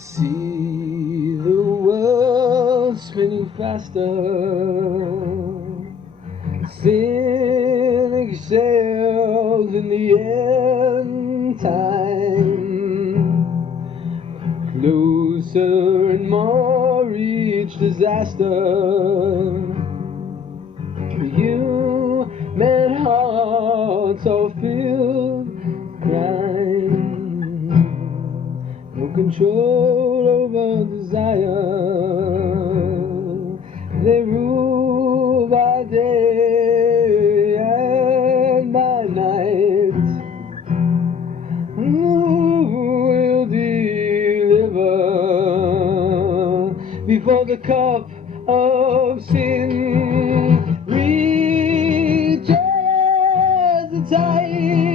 See the world spinning faster, thin eggshells in the end time, closer and more each disaster. Human hearts are filled with crime, no control over desire. They rule by day and by night. Who will deliver before the cup of sin reaches the tide?